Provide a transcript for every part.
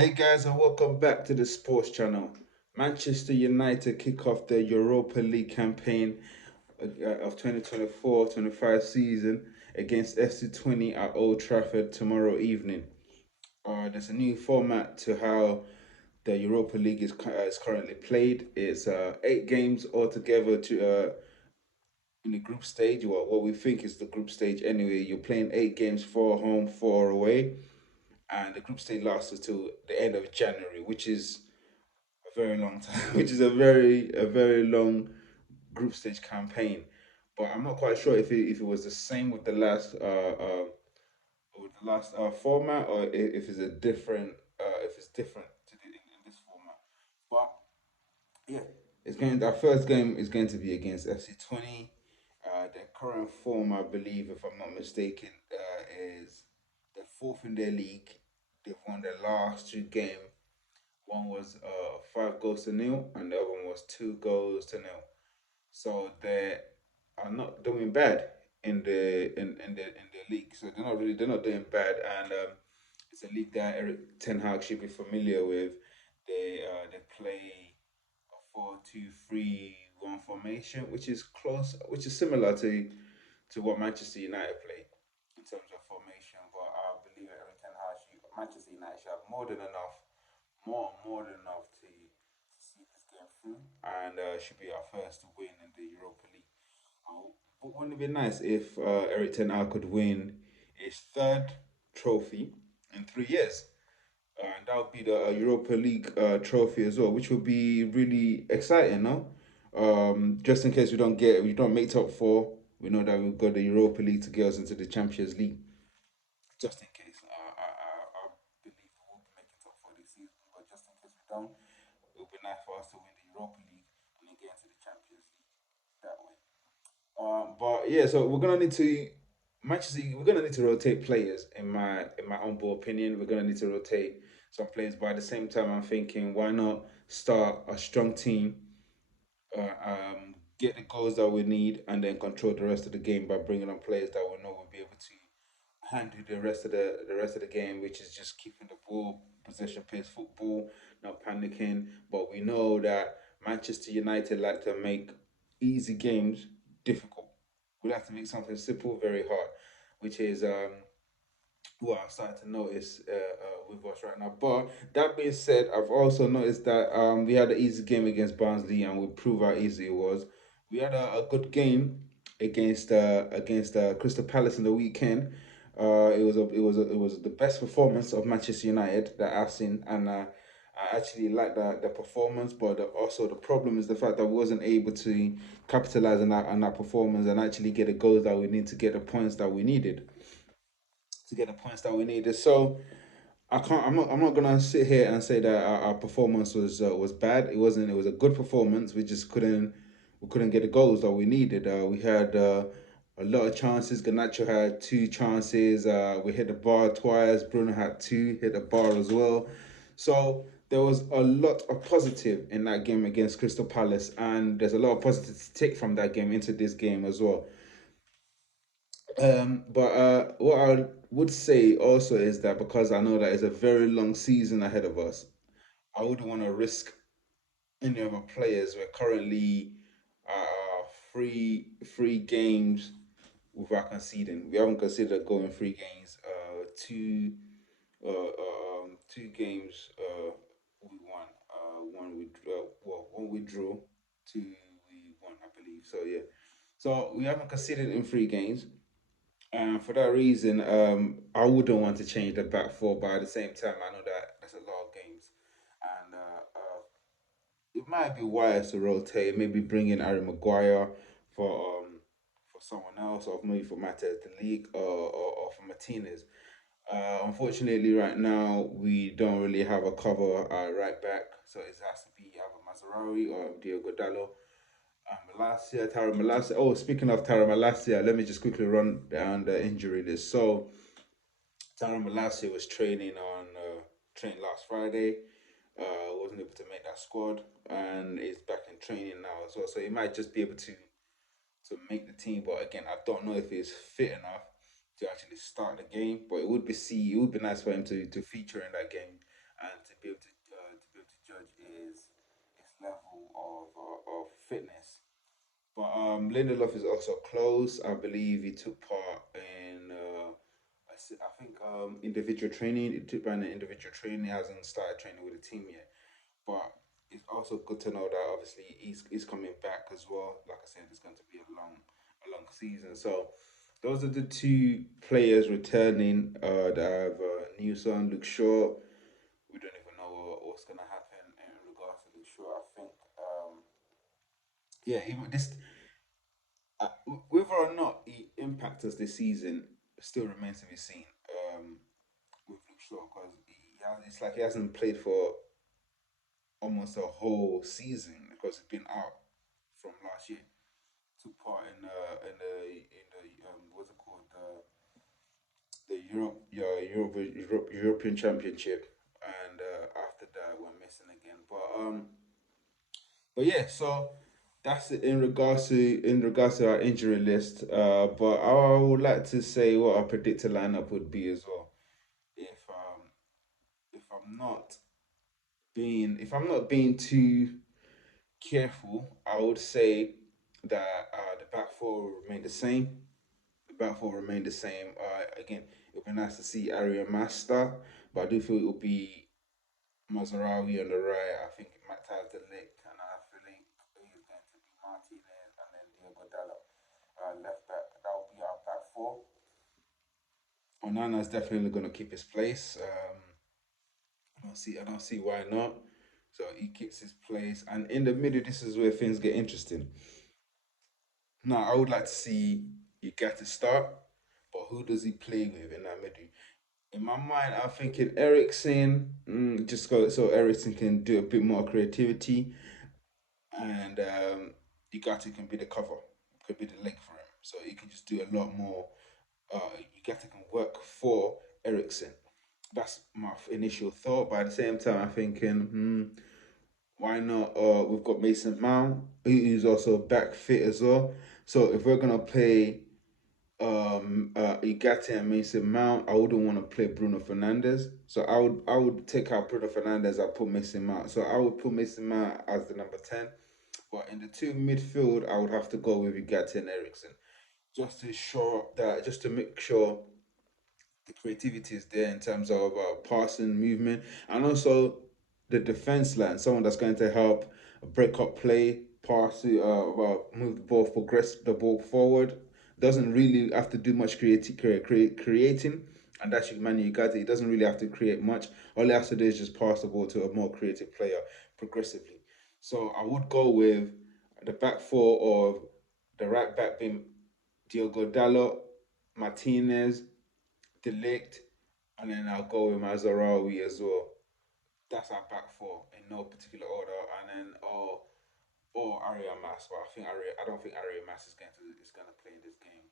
Hey guys, and welcome back to the Sports Channel. Manchester United kick off their Europa League campaign of 2024-25 season against FC Twente at Old Trafford tomorrow evening. There's a new format to how the Europa League is currently played. It's 8 games altogether to in the group stage, or what we think is the group stage anyway. You're playing 8 games, 4 home, 4 away, and the group stage lasts until the end of January, which is a very long time, which is a very long group stage campaign. But I'm not quite sure if it was the same with the last format, or if it's a different if it's different in this format. But yeah, it's going. Our first game is going to be against FC Twente. Their current form, I believe, if I'm not mistaken, is the fourth in their league. They've won their last 2 games. One was 5 goals to nil, and the other one was 2 goals to nil. So they are not doing bad in the league. So they're not doing bad, and it's a league that Eric Ten Hag should be familiar with. They play a 4-2-3-1 formation, which is similar to what Manchester United play in terms of formation. But I believe Eric Ten Hag, Manchester United should have more than enough to see this game through, and should be our first win in the Europa League. But wouldn't it be nice if Eric Ten Hag could win his third trophy in 3 years? And that would be the Europa League trophy as well, which would be really exciting, no? Just in case we don't make top four, we know that we've got the Europa League to get us into the Champions League. Just in case, I believe we will be making top four this season, but just in case we don't, it would be nice for us to win the Europa League and then get into the Champions League that way. But yeah, so we're gonna need to rotate players in my humble opinion. We're gonna need to rotate some players, but at the same time, I'm thinking, why not start a strong team, get the goals that we need, and then control the rest of the game by bringing on players that we know will be able to handle the rest of the game, which is just keeping the ball, possession pace football, not panicking. But we know that Manchester United like to make easy games difficult. We like to make something simple very hard, which is what I've started to notice with us right now. But that being said, I've also noticed that we had an easy game against Barnsley, and we proved how easy it was. We had a good game against Crystal Palace in the weekend. It was the best performance of Manchester United that I've seen, and I actually like the performance. But also the problem is the fact that we wasn't able to capitalize on that performance and actually get the goals that we need to get the points that we needed to get the points that we needed. So I can't. I'm not gonna sit here and say that our performance was bad. It wasn't. It was a good performance. We just couldn't. We couldn't get the goals that we needed. We had a lot of chances. Ganacho had 2 chances. We hit the bar twice. Bruno had two. Hit the bar as well. So there was a lot of positive in that game against Crystal Palace, and there's a lot of positive to take from that game into this game as well. But what I would say also is that because I know that it's a very long season ahead of us, I wouldn't want to risk any of our players. We're currently three games without conceding. We haven't considered going 3 games. Two games we won. One we drew. Two we won, I believe. So yeah. So we haven't conceded in 3 games. And for that reason, I wouldn't want to change the back four, but at the same time, I know that that's a lot of games, and it might be wise to rotate. Maybe bring in Harry Maguire for someone else, or maybe for Matthias De Ligt, or for Martinez. Unfortunately, right now we don't really have a cover right back, so it has to be either Mazzarari or Diogo Dallo. Malasia, Tara Malasia. Oh, speaking of Tara Malasia, let me just quickly run down the injury list. So, Tara Malasia was training last Friday. Wasn't able to make that squad, and is back in training now as well. So he might just be able to make the team, but again, I don't know if he's fit enough to actually start the game. But it would be nice for him to feature in that game and to be able to judge his level of fitness. But Lindelof is also close. I believe he took part in I think individual training. He took part in individual training. He hasn't started training with the team yet. But it's also good to know that obviously he's coming back as well. Like I said, it's going to be a long season. So those are the two players returning that have new son, Luke Shaw. We don't even know what's going to happen in regards to Luke Shaw. I think, yeah, whether or not he impacts us this season still remains to be seen with Luke Shaw because it's like he hasn't played for almost a whole season because he's been out from last year. Took part in the what's it called the European Championship, and after that we're missing again. But yeah, so that's it in regards to our injury list. But I would like to say what our predicted lineup would be as well. If um if I'm not being too careful, I would say that the back four will remain the same. The back four will remain the same. Again, it would be nice to see Aria Master, but I do feel it will be Mazarawi on the right. I think Matthias de Ligt, and I think he's going to be Martinez and then Diego Dallo left back. That will be our back four. Onana is definitely going to keep his place. I don't see why not. So he keeps his place, and in the middle, this is where things get interesting. Now, I would like to see Ugarte start, but who does he play with in that middle? In my mind, I'm thinking Ericsson, just go so Ericsson can do a bit more creativity, and Ugarte can be the cover, could be the leg for him. So he can just do a lot more. Ugarte can work for Ericsson. That's my initial thought, but at the same time, I'm thinking, why not? We've got Mason Mount, who's also back fit as well. So if we're gonna play Igate and Mason Mount, I wouldn't want to play Bruno Fernandez. So I would take out Bruno Fernandez. I put Mason Mount. So I would put Mason Mount as the number 10. But in the two midfield, I would have to go with Igate and Ericsson, just to make sure the creativity is there in terms of passing, movement, and also the defense line. Someone that's going to help break up play, move the ball, progress the ball forward. Doesn't really have to do much creating, and that's Manu Ugarte. He doesn't really have to create much. All he has to do is just pass the ball to a more creative player progressively. So I would go with the back four of the right back being Diogo Dalot, Martinez, Delict, and then I'll go with Mazarawi as well. That's our back four in no particular order, and then or Aria Mas. But I don't think Aria Mas is gonna play in this game.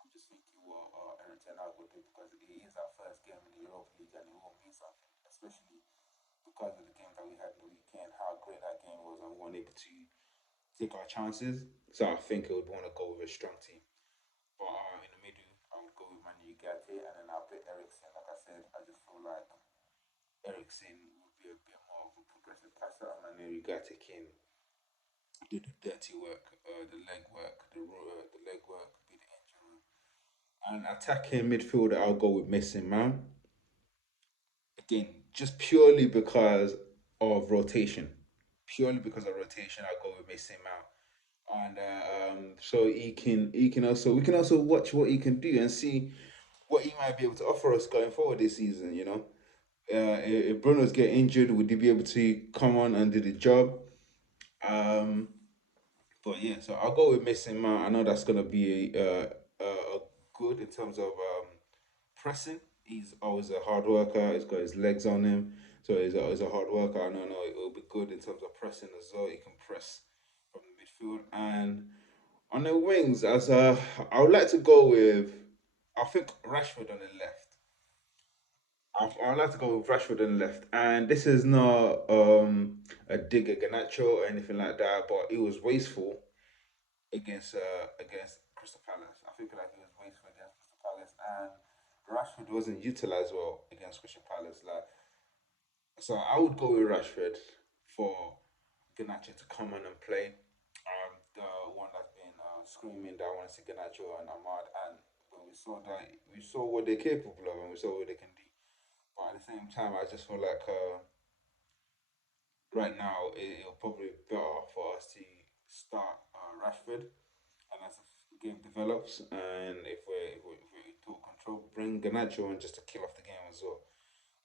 I'm just thinking what Eric Ten Hag will do because it is our first game in the Europa League and it will mean something, especially because of the game that we had in the weekend, how great that game was, and we weren't able to take our chances. So I think I would want to go with a strong team. But in the middle, I would go with Manu Gatti, and then I'll put Ericsson. Like I said, I just feel like Ericsson would be a bit more of a progressive passer, and then Ugarte can do the dirty work, the leg work, be the engine room. And attacking midfielder, I'll go with Mason Mount again, just purely because of rotation. Purely because of rotation, I'll go with Mason Mount, and so we can also watch what he can do and see what he might be able to offer us going forward this season. If Bruno's get injured, would he be able to come on and do the job? Um, but yeah, so I'll go with Mason Mount. I know that's gonna be a good in terms of pressing. He's always a hard worker. He's got his legs on him, so he's a hard worker. I know it'll be good in terms of pressing as well. He can press from the midfield and on the wings. I would like to go with. I think Rashford on the left. I'd like to go with Rashford on the left, and this is not a dig at Garnacho or anything like that, but he was wasteful against Crystal Palace. I feel like he was wasteful against Crystal Palace, and Rashford wasn't utilized well against Crystal Palace. Like So I would go with Rashford for Ganacho to come on and play. The one that's been screaming that I want to see Ganacho and Ahmad, and when we saw what they're capable of, and we saw what they can do. But at the same time, I just feel like right now it'll probably be better for us to start Rashford, and as the game develops, and if we took control, bring Ganacho on just to kill off the game as well.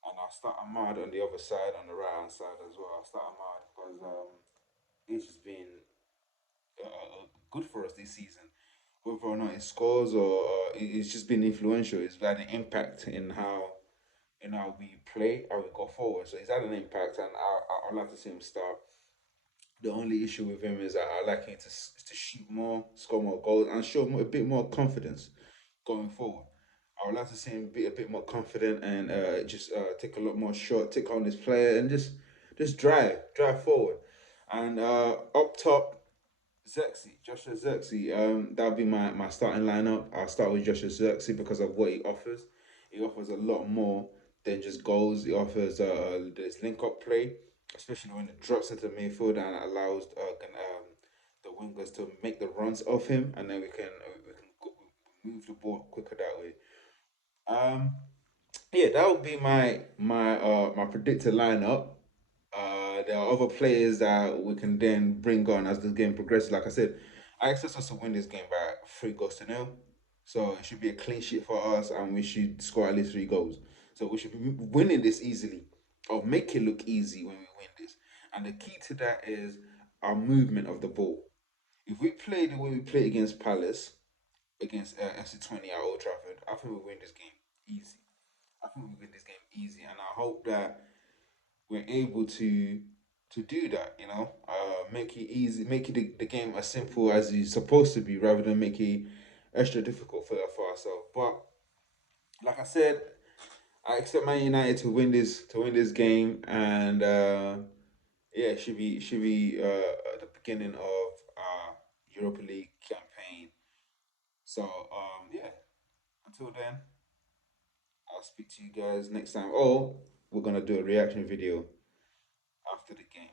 And I'll start Ahmad on the other side, on the right hand side as well. I'll start Ahmad because he's just been good for us this season. Whether or not it scores or it's just been influential. It's had an impact in how we play, how we go forward. So it's had an impact, and I'd like to see him start. The only issue with him is that I like him to shoot more, score more goals, and show a bit more confidence going forward. I would like to see him be a bit more confident and just take a lot more shot, take on this player, and just drive forward. And up top, Joshua Zirkzee. That'll be my starting lineup. I'll start with Joshua Zirkzee because of what he offers. He offers a lot more than just goals. He offers this link up play, especially when it drops into midfield and allows the wingers to make the runs off him, and then we can move the ball quicker that way. Um, yeah, that would be my predicted lineup. There are other players that we can then bring on as the game progresses. Like I said, I expect us to win this game by 3 goals to nil. So it should be a clean sheet for us, and we should score at least 3 goals. So we should be winning this easily, or make it look easy when we win this. And the key to that is our movement of the ball. If we play the way we play against Palace, against FC20 at Old Trafford, I think we win this game easy. I think we win this game easy, and I hope that we're able to do that. Make it easy, make it the game as simple as it's supposed to be, rather than make it extra difficult for ourselves. But like I said, I expect Man United to win this game, and yeah, it should be at the beginning of our Europa League campaign. So yeah, until then, I'll speak to you guys next time. Oh, we're gonna do a reaction video after the game.